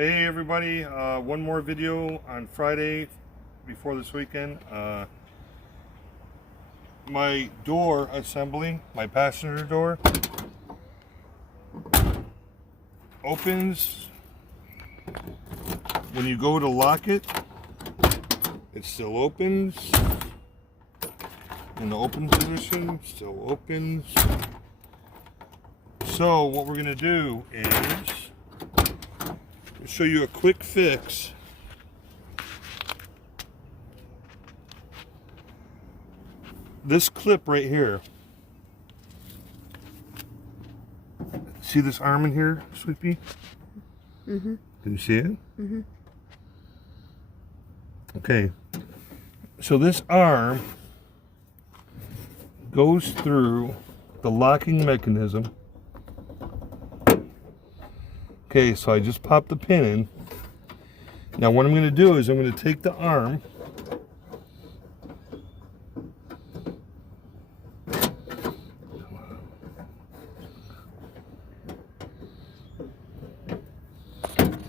Hey everybody, one more video on Friday before this weekend. My door assembly, my passenger door, opens. When you go to lock it, it still opens. In the open position, still opens. So what we're gonna do is show you a quick fix. This clip right here. See this arm in here, Sweet Pea? Mm-hmm. Can you see it? Mm-hmm. Okay. So this arm goes through the locking mechanism. Okay, so I just popped the pin in. Now what I'm going to do is I'm going to take the arm,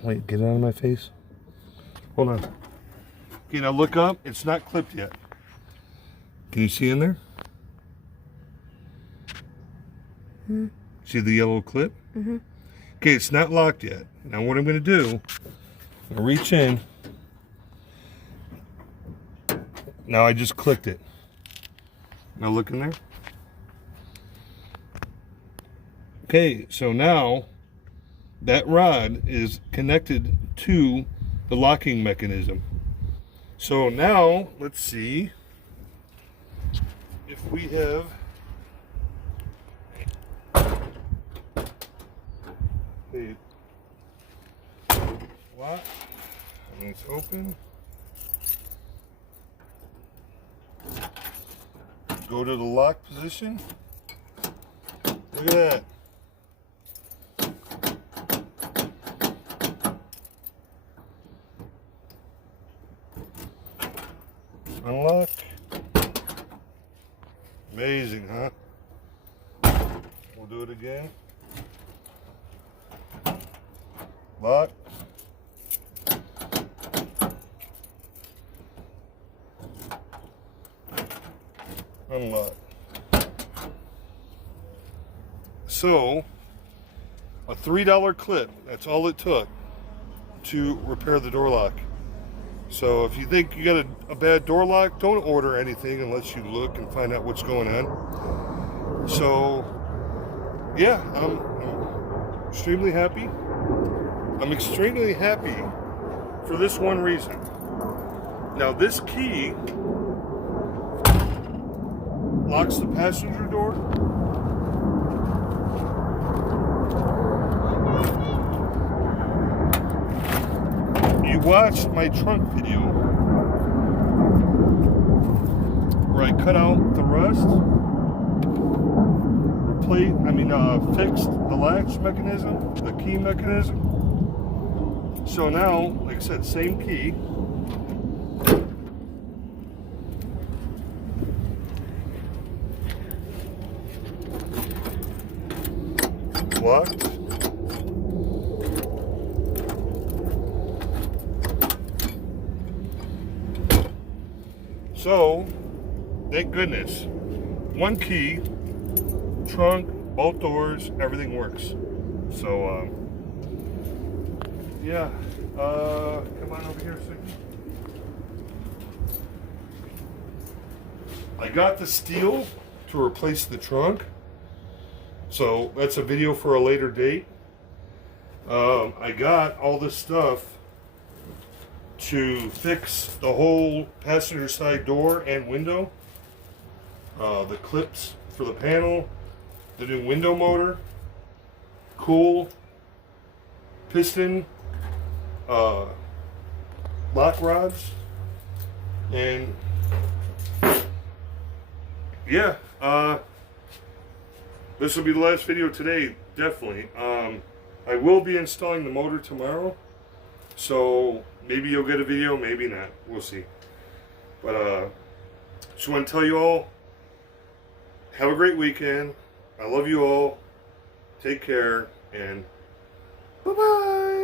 wait, get it out of my face. Hold on. Okay, now look up. It's not clipped yet. Can you see in there? Mm-hmm. See the yellow clip? Mm-hmm. Okay, it's not locked yet. Now what I'm going to do, I'm going to reach in. Now I just clicked it. Now look in there. Okay, so now that rod is connected to the locking mechanism. So now, let's see if we have the lock, and it's open. Go to the lock position. Look at that. Unlock. Amazing, huh? We'll do it again. Lock. Unlock. So, a $3 clip, that's all it took to repair the door lock. So if you think you got a bad door lock, don't order anything unless you look and find out what's going on. So, yeah, I'm extremely happy. I'm extremely happy for this one reason. Now this key locks the passenger door. You watched my trunk video where I cut out the rust, fixed the latch mechanism, the key mechanism. So now, like I said, same key. Locked. So, thank goodness. One key, trunk, both doors, everything works. So, yeah. Come on over here, Suki. I got the steel to replace the trunk. So, that's a video for a later date. I got all this stuff to fix the whole passenger side door and window. The clips for the panel, the new window motor, cool, piston, lock rods, and yeah, this will be the last video today, definitely. I will be installing the motor tomorrow, so maybe you'll get a video, maybe not, we'll see. But just want to tell you all, have a great weekend. I love you all. Take care, and bye-bye.